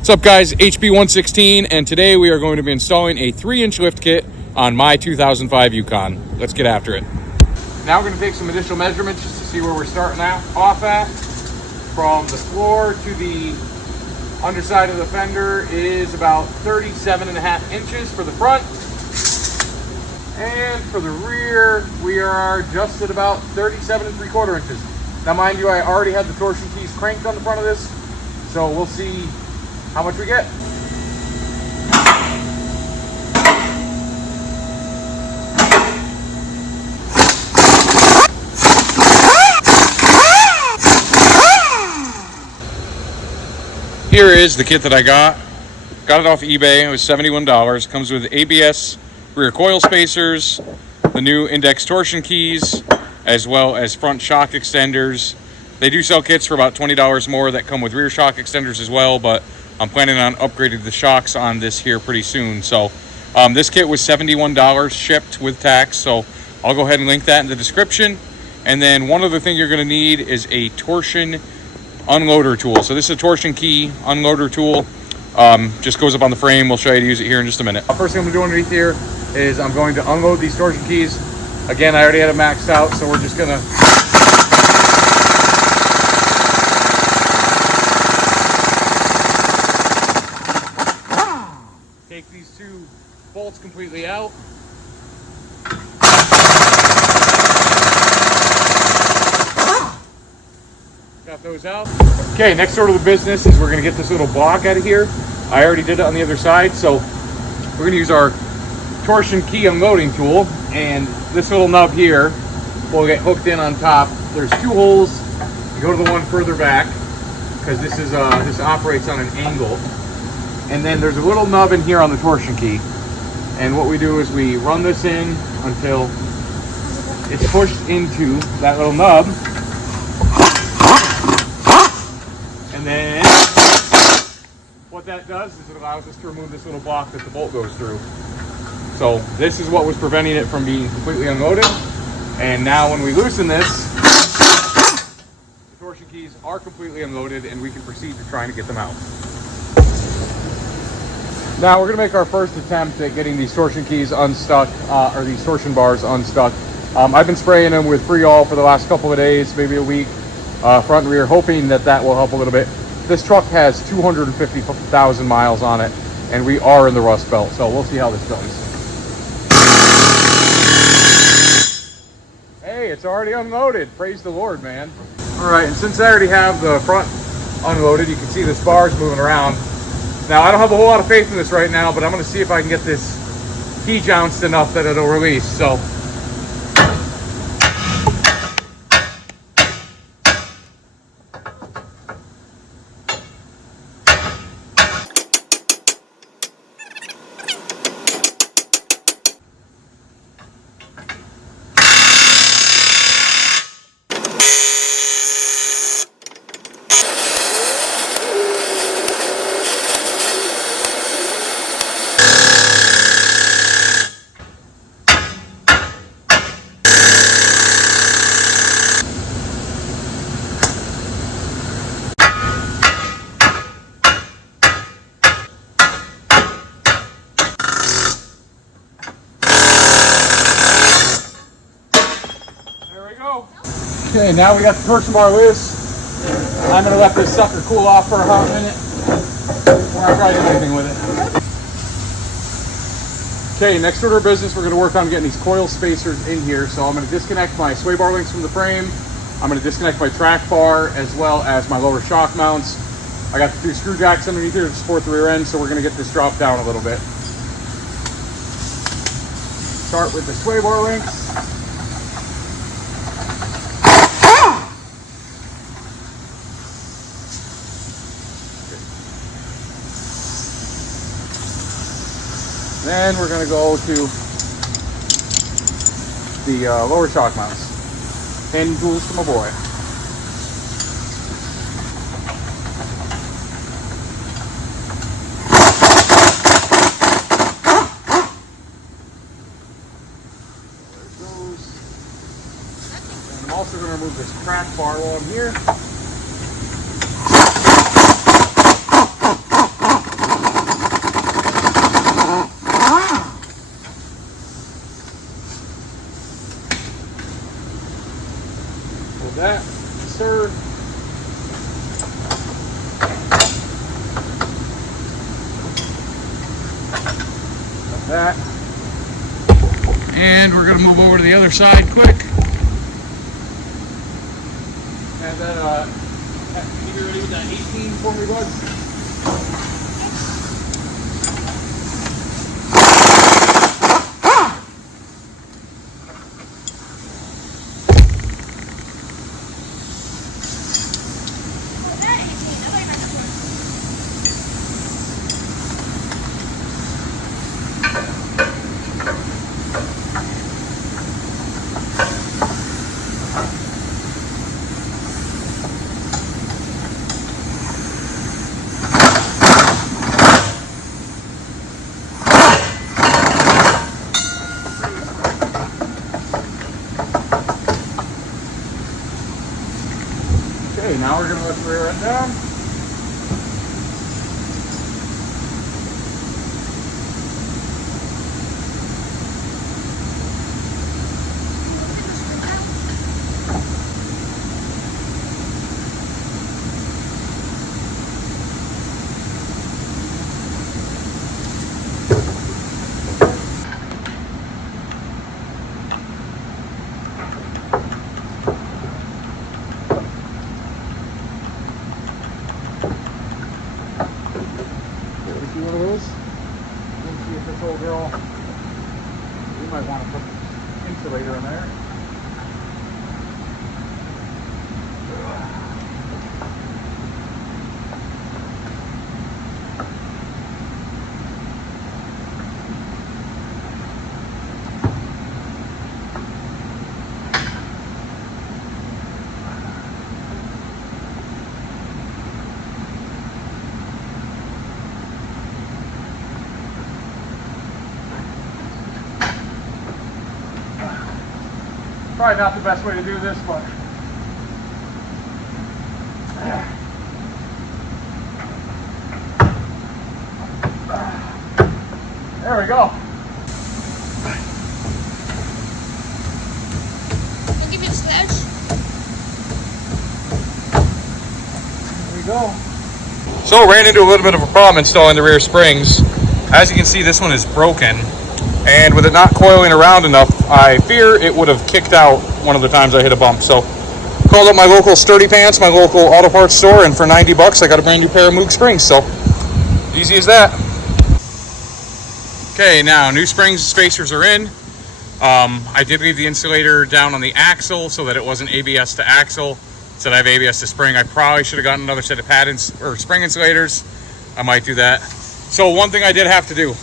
What's up, guys? HB116, and today we are going to be installing a 3-inch lift kit on my 2005 Yukon. Let's get after it. Now we're going to take some initial measurements just to see where we're starting off at. From the floor to the underside of the fender is about 37.5 inches for the front. And for the rear, we are just at about 37.75 inches. Now, mind you, I already had the torsion keys cranked on the front of this, so we'll see how much we get. Here is the kit that I got. Got it off eBay. It was $71. Comes with ABS rear coil spacers, the new index torsion keys, as well as front shock extenders. They do sell kits for about $20 more that come with rear shock extenders as well, but I'm planning on upgrading the shocks on this here pretty soon. So this kit was $71 shipped with tax, so I'll go ahead and link that in the description. And then one other thing you're going to need is a torsion unloader tool. So this is a torsion key unloader tool. Just goes up on the frame. We'll show you how to use it here in just a minute. First thing I'm going to do underneath here is I'm going to unload these torsion keys. Again, I already had them maxed out, so we're just going to take these two bolts completely out. Got those out. Okay, next order of business is we're going to get this little block out of here. I already did it on the other side, so we're going to use our torsion key unloading tool, and this little nub here will get hooked in on top. There's two holes. You go to the one further back because this operates on an angle. And then there's a little nub in here on the torsion key. And what we do is we run this in until it's pushed into that little nub. And then what that does is it allows us to remove this little block that the bolt goes through. So this is what was preventing it from being completely unloaded. And now when we loosen this, the torsion keys are completely unloaded and we can proceed to trying to get them out. Now we're going to make our first attempt at getting these torsion keys unstuck, or these torsion bars unstuck. I've been spraying them with Freol for the last couple of days, maybe a week, front and rear, hoping that that will help a little bit. This truck has 250,000 miles on it, and we are in the Rust Belt, so we'll see how this goes. Hey, it's already unloaded. Praise the Lord, man. All right, and since I already have the front unloaded, you can see this bar's moving around. Now, I don't have a whole lot of faith in this right now, but I'm going to see if I can get this key jounced enough that it'll release. So, okay, now we got the torsion bar loose. I'm going to let this sucker cool off for a hot minute before I try to do anything with it. Okay, next order of business, we're going to work on getting these coil spacers in here. So I'm going to disconnect my sway bar links from the frame. I'm going to disconnect my track bar as well as my lower shock mounts. I got the two screw jacks underneath here to support the rear end, so we're going to get this dropped down a little bit. Start with the sway bar links. Then we're going to go to the lower shock mounts. Handing tools to my boy. There goes. And I'm also going to remove this track bar while I'm here. that. And we're gonna move over to the other side quick. And then, can you be ready with that 18 for me, bud? Okay, now we're going to let the rear end down. See what it is? Let's see if this old girl, we might want to put insulator in there. Probably not the best way to do this, but there we go. I'll give you a sledge. There we go. So ran into a little bit of a problem installing the rear springs. As you can see, this one is broken. And with it not coiling around enough, I fear it would have kicked out one of the times I hit a bump. So called up my local Sturdy Pants, my local auto parts store, and for 90 bucks I got a brand new pair of Moog springs. So easy as that. Okay, now new springs and spacers are in. I did leave the insulator down on the axle so that it wasn't ABS to axle. Instead I have ABS to spring. I probably should have gotten another set of or spring insulators. I might do that. So one thing I did have to do,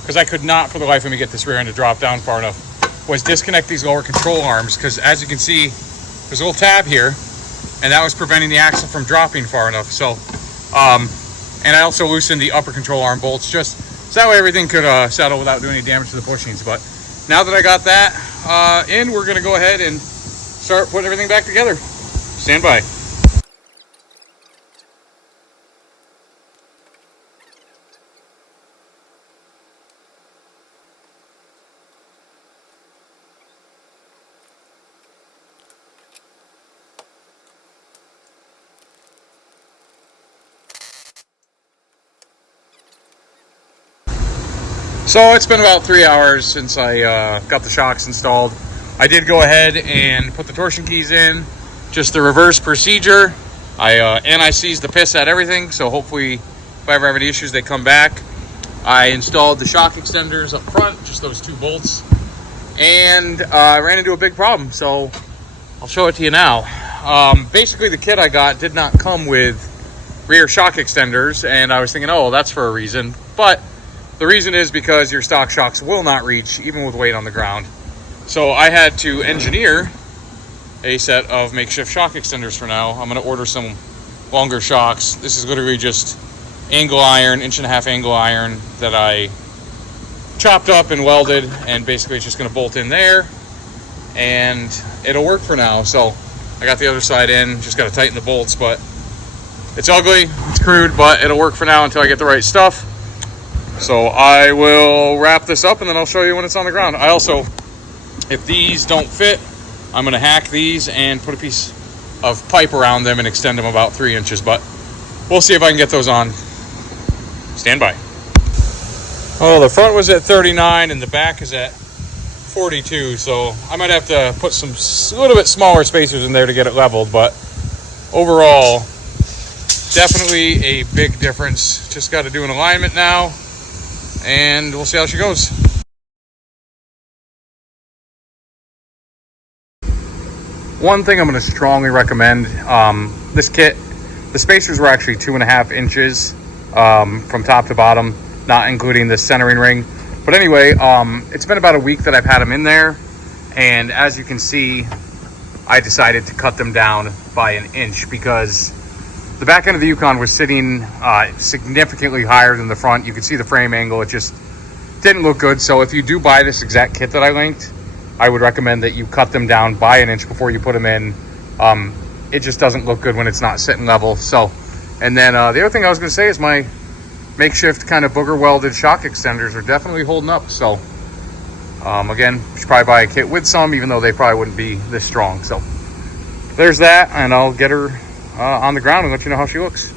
because I could not for the life of me get this rear end to drop down far enough, was disconnect these lower control arms, because as you can see, there's a little tab here, and that was preventing the axle from dropping far enough. So, and I also loosened the upper control arm bolts, just so that way everything could settle without doing any damage to the bushings. But now that I got that in, we're gonna go ahead and start putting everything back together. Stand by. So it's been about 3 hours since I got the shocks installed. I did go ahead and put the torsion keys in, just the reverse procedure. I NIC'd the piss at everything, so hopefully if I ever have any issues, they come back. I installed the shock extenders up front, just those 2 bolts, and I ran into a big problem, so I'll show it to you now. Basically, the kit I got did not come with rear shock extenders, and I was thinking, oh, that's for a reason, but the reason is because your stock shocks will not reach, even with weight on the ground. So I had to engineer a set of makeshift shock extenders for now. I'm going to order some longer shocks. This is literally just angle iron, 1.5 inch angle iron that I chopped up and welded, and basically it's just going to bolt in there, and it'll work for now. So I got the other side in, just got to tighten the bolts, but it's ugly, it's crude, but it'll work for now until I get the right stuff. So I will wrap this up and then I'll show you when it's on the ground. I also, if these don't fit, I'm going to hack these and put a piece of pipe around them and extend them about 3 inches, but we'll see if I can get those on. Stand by. Oh, the front was at 39 and the back is at 42, so I might have to put some a little bit smaller spacers in there to get it leveled, but overall, definitely a big difference. Just got to do an alignment now, and we'll see how she goes. One thing I'm going to strongly recommend, this kit, the spacers were actually 2.5 inches from top to bottom, not including the centering ring. But anyway, it's been about a week that I've had them in there, and as you can see, I decided to cut them down by 1 inch because the back end of the Yukon was sitting significantly higher than the front. You could see the frame angle, it just didn't look good. So if you do buy this exact kit that I linked, I would recommend that you cut them down by 1 inch before you put them in. It just doesn't look good when it's not sitting level. So, and then the other thing I was going to say is my makeshift kind of booger welded shock extenders are definitely holding up. So again, you should probably buy a kit with some, even though they probably wouldn't be this strong. So there's that, and I'll get her on the ground and let you know how she looks.